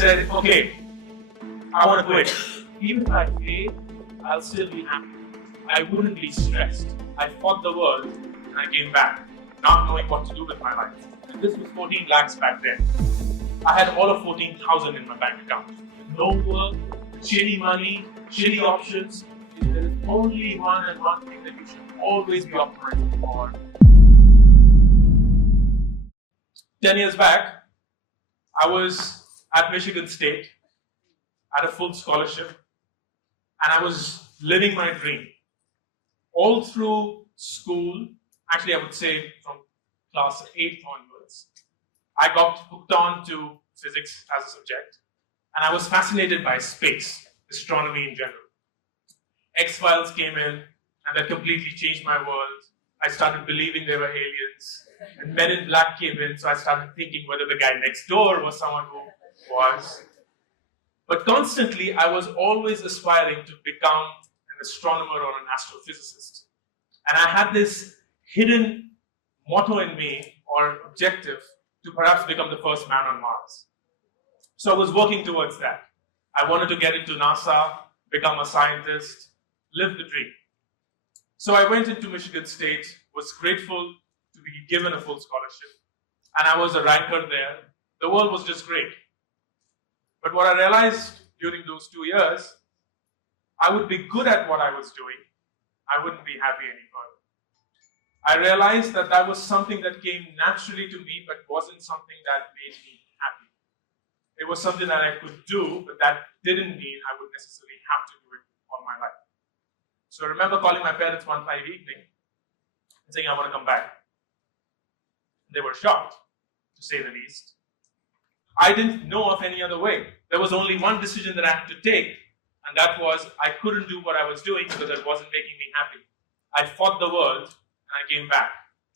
said, okay, I want to quit. Even if I fail, I'll still be happy. I wouldn't be stressed. I fought the world and I came back, not knowing what to do with my life. And this was 14 lakhs back then. I had all of 14,000 in my bank account. No work, shitty money, shitty options. There is only one thing that you should always be optimizing for. 10 years back, I was at Michigan State, at a full scholarship, and I was living my dream. All through school, actually I would say from class 8 onwards, I got hooked on to physics as a subject, and I was fascinated by space, astronomy in general. X-Files came in, and that completely changed my world. I started believing there were aliens, and Men in Black came in, so I started thinking whether the guy next door was someone who was. But constantly, I was always aspiring to become an astronomer or an astrophysicist. And I had this hidden motto in me, or objective, to perhaps become the first man on Mars. So I was working towards that. I wanted to get into NASA, become a scientist, live the dream. So I went into Michigan State, was grateful to be given a full scholarship, and I was a ranker there. The world was just great. But what I realized during those 2 years, I would be good at what I was doing. I wouldn't be happy any further. I realized that that was something that came naturally to me, but wasn't something that made me happy. It was something that I could do, but that didn't mean I would necessarily have to do it all my life. So I remember calling my parents one fine evening and saying, I want to come back. They were shocked, to say the least. I didn't know of any other way. There was only one decision that I had to take, and that was I couldn't do what I was doing because it wasn't making me happy. I fought the world, and I came back,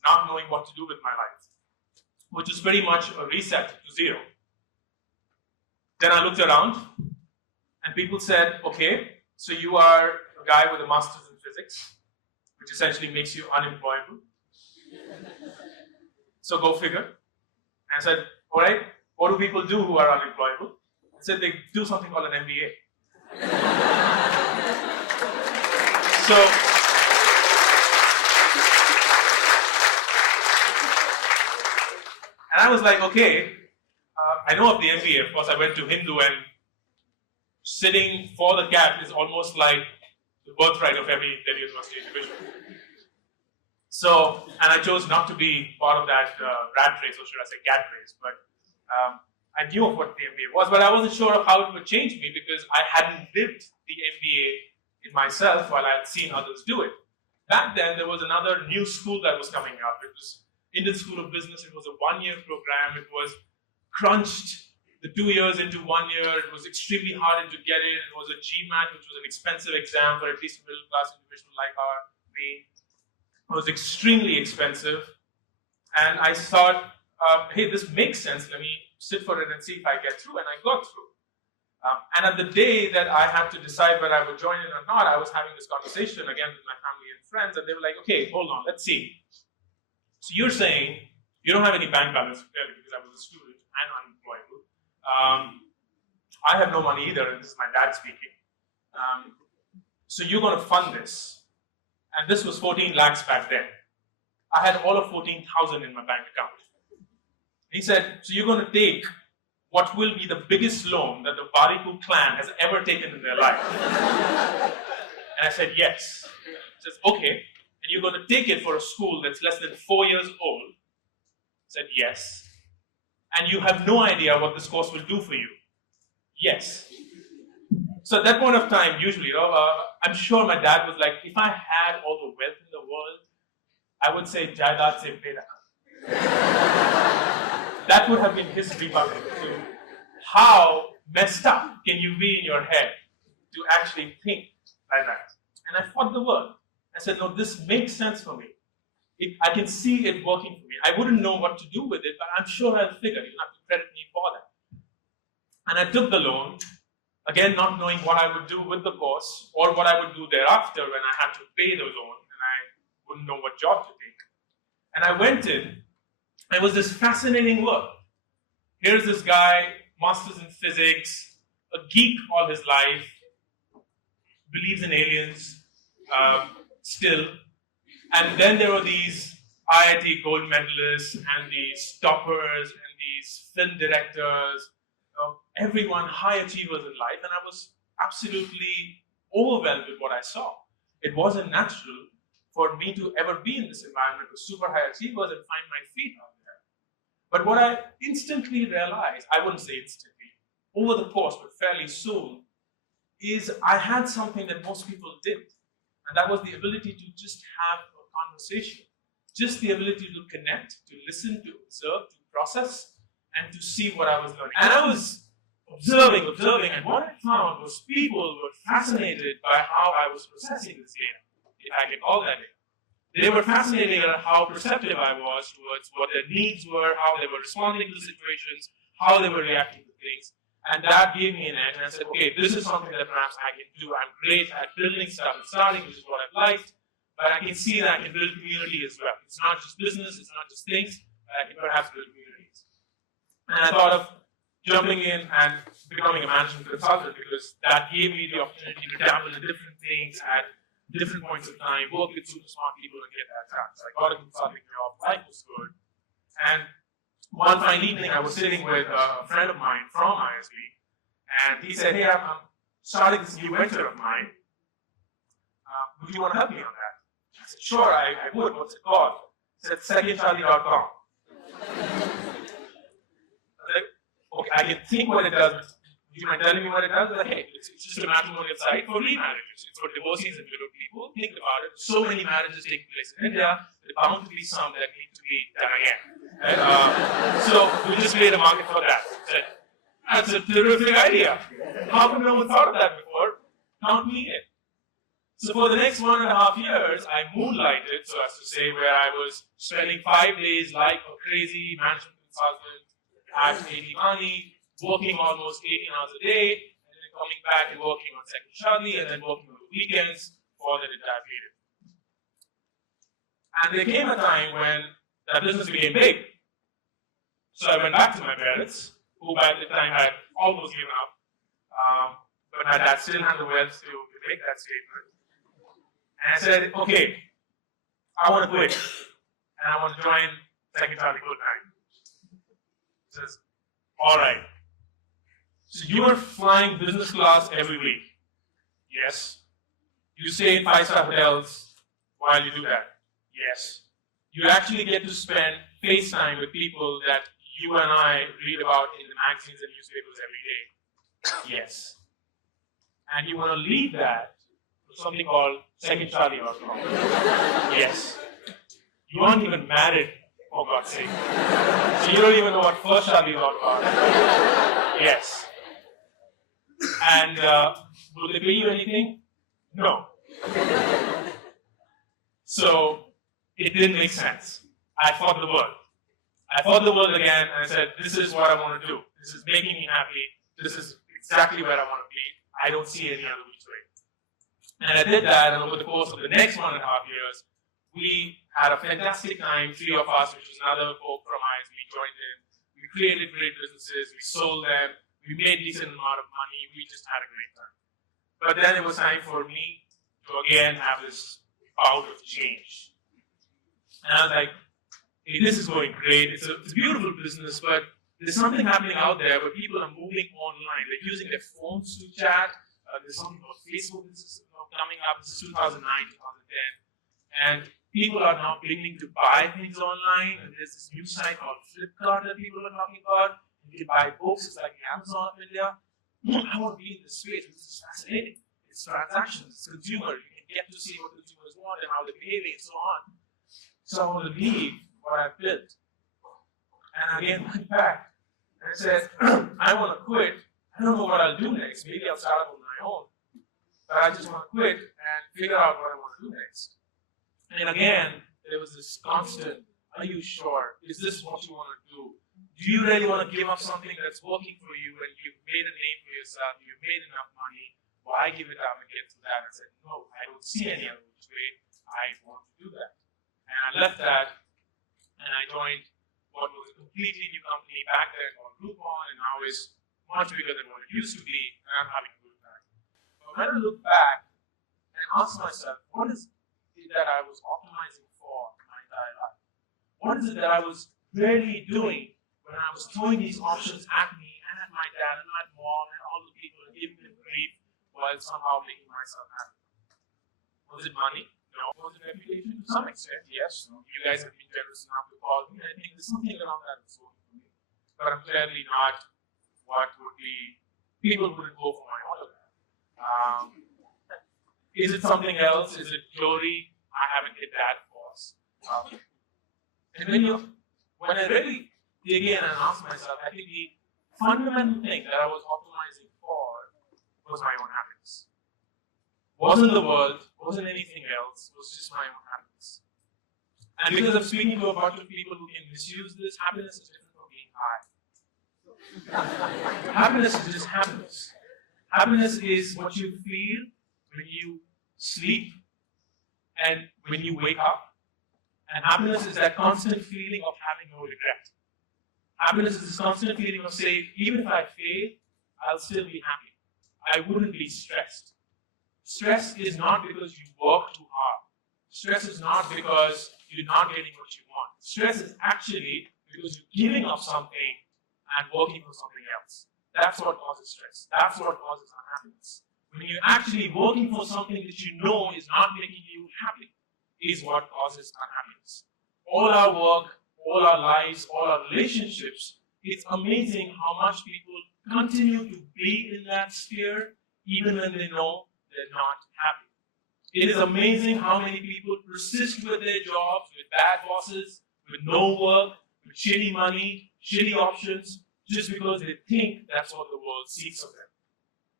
not knowing what to do with my life, which was pretty much a reset to zero. Then I looked around, and people said, okay, so you are a guy with a master's in physics, which essentially makes you unemployable. So go figure. And I said, all right, what do people do who are unemployable? I said, they do something called an MBA. So, and I was like, okay, I know of the MBA. Of course, I went to Hindu, and sitting for the cap is almost like the birthright of every Delhi University individual. So, and I chose not to be part of that rat race, or should I say cat race, but I knew of what the MBA was, but I wasn't sure of how it would change me because I hadn't lived the MBA in myself while I had seen others do it. Back then, there was another new school that was coming up. It was Indian School of Business. It was a one-year program. It was crunched the 2 years into 1 year. It was extremely hard to get in. It was a GMAT, which was an expensive exam for at least a middle-class individual like me. It was extremely expensive. And I thought, hey, this makes sense. Let me sit for it and see if I get through. And I got through. And at the day that I had to decide whether I would join in or not, I was having this conversation again with my family and friends. And they were like, okay, hold on, let's see. So you're saying you don't have any bank balance, clearly, because I was a student and unemployable. I have no money either, and this is my dad speaking. So you're going to fund this. And this was 14 lakhs back then. I had all of 14,000 in my bank account. He said, so you're going to take what will be the biggest loan that the Warikoo clan has ever taken in their life. And I said, yes. He says, okay. And you're going to take it for a school that's less than 4 years old. I said, yes. And you have no idea what this course will do for you. Yes. So at that point of time, usually, I'm sure my dad was like, if I had all the wealth in the world, I would say, Jaidad se peda. That would have been his rebuttal to how messed up can you be in your head to actually think like that. And I fought the world. I said, no, this makes sense for me. I can see it working for me. I wouldn't know what to do with it, but I'm sure I'll figure it. You have to credit me for that. And I took the loan, again, not knowing what I would do with the course or what I would do thereafter when I had to pay the loan and I wouldn't know what job to take. And I went in. It was this fascinating work. Here's this guy master's in physics, a geek all his life, believes in aliens still. And then there were these IIT gold medalists and these toppers and these film directors, everyone high achievers in life, and I was absolutely overwhelmed with what I saw. It wasn't natural for me to ever be in this environment with super high achievers and find my feet out there. But what I instantly realized, I wouldn't say instantly, over the course, but fairly soon, is I had something that most people didn't. And that was the ability to just have a conversation, just the ability to connect, to listen, to observe, to process, and to see what I was learning. And I was observing, and what I found was people were fascinated by how I was processing this data, if I can call that data. They were fascinated at how perceptive I was towards what their needs were, how they were responding to situations, how they were reacting to things. And that gave me an edge, and I said, okay, this is something that perhaps I can do. I'm great at building stuff and starting, which is what I've liked, but I can see that I can build community as well. It's not just business, it's not just things, but I can perhaps build communities. And I thought of jumping in and becoming a management consultant because that gave me the opportunity to dabble in different things at different points of time, work with super smart people and get that done. So I got a consulting job, life was good. And one fine evening, I was sitting with a friend of mine from ISB, and he said, hey, I'm starting this new venture of mine. Would you want to help me on that? I said, sure, I would. What's it called? He said, secondshaadi.com. Okay, I can think what it does. Do you mind telling me what it does? Like, hey, it's just a matrimonial site for remarriages. It's for divorcees and widowed people. Think about it. So many marriages taking place in India. There are bound to be some that need to be done again. Right? So we just made a market for that. That's a terrific idea. How come no one thought of that before? Count me in. So for the next 1.5 years, I moonlighted, so as to say, where I was spending 5 days like a crazy management consultant at Adivani, working almost 18 hours a day, and then coming back and working on secondshaadi, and then working on the weekends for the entire period. And there came a time when that business became big. So I went back to my parents, who by the time had almost given up, but my dad still had the wealth to make that statement. And I said, okay, I want to quit, and I want to join secondshaadi full-time. He says, all right. So you are flying business class every week. Yes. You stay in 5-star hotels while you do that. Yes. You actually get to spend face time with people that you and I read about in the magazines and newspapers every day. Yes. And you want to lead that to something called secondshaadi.com. Yes. You aren't even married, for God's sake. So you don't even know what firstshaadi.com is. Yes. And will they pay you anything? No. So it didn't make sense. I fought the world. I fought the world again, and I said, this is what I want to do. This is making me happy. This is exactly where I want to be. I don't see any other which way. And I did that, and over the course of the next 1.5 years, we had a fantastic time. 3 of us, which was another folk from ISB, joined in. We created great businesses. We sold them. We made a decent amount of money. We just had a great time. But then it was time for me to again have this bout of change. And I was like, hey, this is going great. It's a beautiful business, but there's something happening out there where people are moving online. They're using their phones to chat. There's something called Facebook. This is coming up. This is 2009, 2010. And people are now beginning to buy things online. And there's this new site called Flipkart that people are talking about. You can buy books. It's like the Amazon of India. I want to be in this space. This is fascinating. It's transactions. It's consumer. You can get to see what consumers want and how they're behaving and so on. So I want to leave what I've built. And again, went back and I said, I want to quit. I don't know what I'll do next. Maybe I'll start up on my own. But I just want to quit and figure out what I want to do next. And again, there was this constant, are you sure? Is this what you want to do? Do you really want to give up something that's working for you and you've made a name for yourself, you've made enough money? Why give it up and get to that? And I said, no, I don't see any other which way. I want to do that. And I left that and I joined what was a completely new company back then called Groupon, and now is much bigger than what it used to be, and I'm having a good time. But when I look back and ask myself, what is it that I was optimizing for my entire life? What is it that I was really doing when I was throwing these options at me and at my dad and my mom and all the people and giving them grief while somehow making myself happy? Was it money? No. Was it reputation? To some extent, yes. You guys have been generous enough to call me. I think there's something around that that's working for me. But I'm clearly not what would be, people wouldn't go for my autograph. Is it something else? Is it glory? I haven't hit that course. And when I really dig in and ask myself, I think the fundamental thing that I was optimizing for was my own happiness. Wasn't the world, wasn't anything else, was just my own happiness. And because I'm speaking to a bunch of people who can misuse this, happiness is different from being high. Happiness is just happiness. Happiness is what you feel when you sleep and when you wake up. And happiness is that constant feeling of having no regret. Happiness is this constant feeling of saying, even if I fail, I'll still be happy. I wouldn't be stressed. Stress is not because you work too hard. Stress is not because you're not getting what you want. Stress is actually because you're giving up something and working for something else. That's what causes stress. That's what causes unhappiness. When you're actually working for something that you know is not making you happy, is what causes unhappiness. All our work, all our lives, all our relationships, it's amazing how much people continue to be in that sphere even when they know they're not happy. It is amazing how many people persist with their jobs, with bad bosses, with no work, with shitty money, shitty options, just because they think that's what the world seeks of them.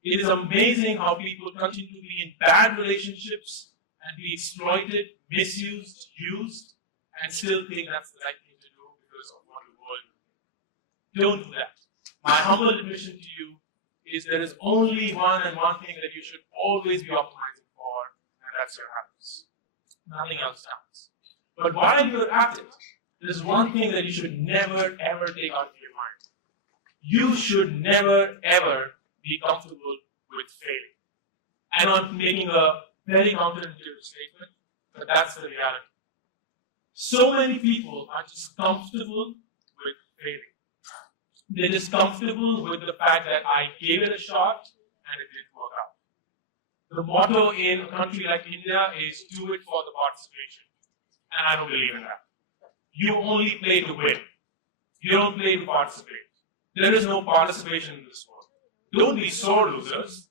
It is amazing how people continue to be in bad relationships and be exploited, misused, used, and still think that's the right thing to do because of what the world will. Don't do that. My humble admission to you is there is only one thing that you should always be optimizing for, and that's your happiness. Nothing else counts. But while you're at it, there's one thing that you should never ever take out of your mind. You should never ever be comfortable with failing. And I'm making a very counterintuitive statement, but that's the reality. So many people are just comfortable with failing. They're just comfortable with the fact that I gave it a shot and it didn't work out. The motto in a country like India is do it for the participation. And I don't believe in that. You only play to win. You don't play to participate. There is no participation in this world. Don't be sore losers.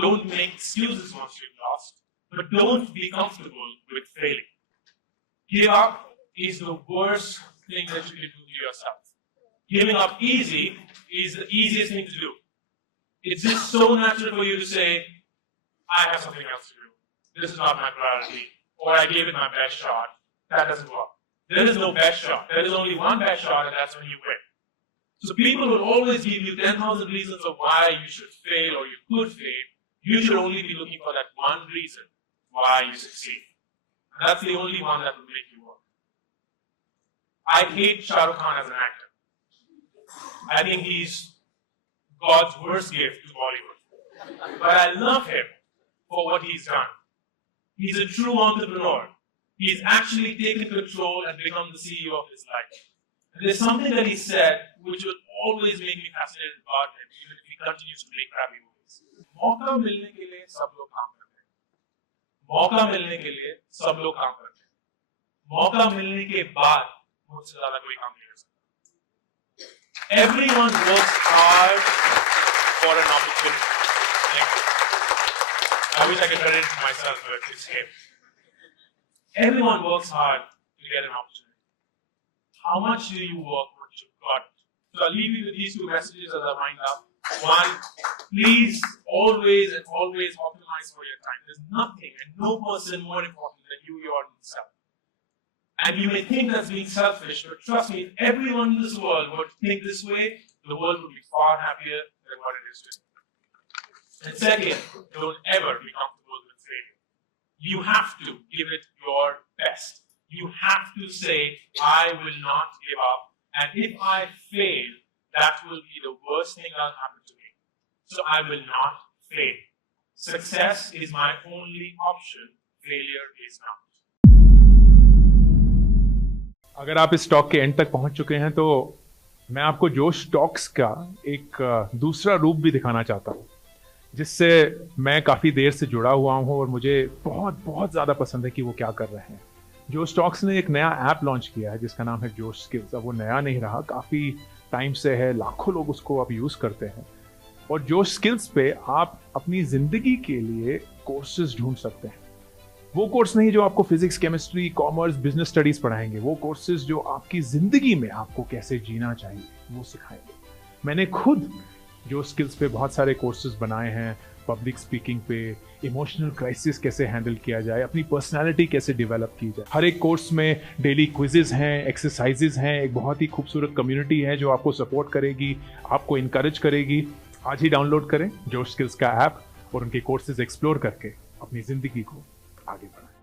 Don't make excuses once you've lost. But don't be comfortable with failing. Give up is the worst thing that you can do to yourself. Giving up easy is the easiest thing to do. It's just so natural for you to say, I have something else to do. This is not my priority. Or I gave it my best shot. That doesn't work. There is no best shot. There is only one best shot, and that's when you win. So people will always give you 10,000 reasons of why you should fail or you could fail. You should only be looking for that one reason why you succeed. And that's the only one that will make you work. I hate Shah Rukh Khan as an actor. I think he's God's worst gift to Bollywood. But I love him for what he's done. He's a true entrepreneur. He's actually taken control and become the CEO of his life. And there's something that he said which will always make me fascinated about him, even if he continues to make crappy movies. मौका मिलने के लिए सब लोग काम करते हैं. मौका मिलने के लिए सब लोग काम करते हैं. मौका मिलने के बाद मुझसे ज़्यादा कोई काम नहीं कर सकता. Everyone works hard for an opportunity. I wish I could credit it myself, but it's him. Everyone works hard to get an opportunity. How much do you work for what you've got? So I'll leave you with these two messages as I wind up. One, please always optimize for your time. There's nothing and no person more important than you, your own self. And you may think that's being selfish, but trust me, if everyone in this world would think this way, the world would be far happier than what it is today. And second, don't ever be comfortable with failure. You have to give it your best. You have to say, I will not give up. And if I fail, that will be the worst thing that'll happen to me. so I will not fail. Success is my only option. Failure is not. अगर आप इस stock के and तक पहुंच चुके हैं तो मैं आपको जोश स्टॉक्स का एक दूसरा रूप भी दिखाना चाहता हूं, जिससे मैं काफ़ी देर से जुड़ा हुआ हूं और मुझे बहुत बहुत ज़्यादा पसंद है कि वो क्या कर रहे हैं। जोश स्टॉक्स ने एक नया ऐप लॉन्च किया है जिसका नाम है जोश स्किल्स। अब वो नया नहीं रहा, काफ़ी टाइम से है, लाखों लोग उसको अब यूज़ करते हैं। और जोश स्किल्स पे आप अपनी ज़िंदगी के लिए कोर्सेज ढूंढ सकते हैं। वो कोर्स नहीं जो आपको physics, chemistry, commerce, business studies पढ़ाएंगे, वो कोर्सेज जो आपकी जिंदगी में आपको कैसे जीना चाहिए वो सिखाएंगे। मैंने खुद जो स्किल्स पे बहुत सारे कोर्सेज बनाए हैं, पब्लिक स्पीकिंग पे, इमोशनल क्राइसिस कैसे हैंडल किया जाए, अपनी पर्सनालिटी कैसे डेवलप की जाए। हर एक कोर्स में डेली क्विजेज हैं, एक्सरसाइजेज हैं, एक बहुत ही खूबसूरत कम्युनिटी है जो आपको सपोर्ट करेगी, आपको इनकरेज करेगी। आज ही डाउनलोड करें जोश स्किल्स का ऐप और उनके कोर्सेज एक्सप्लोर करके अपनी जिंदगी को आगे बढ़ाएं।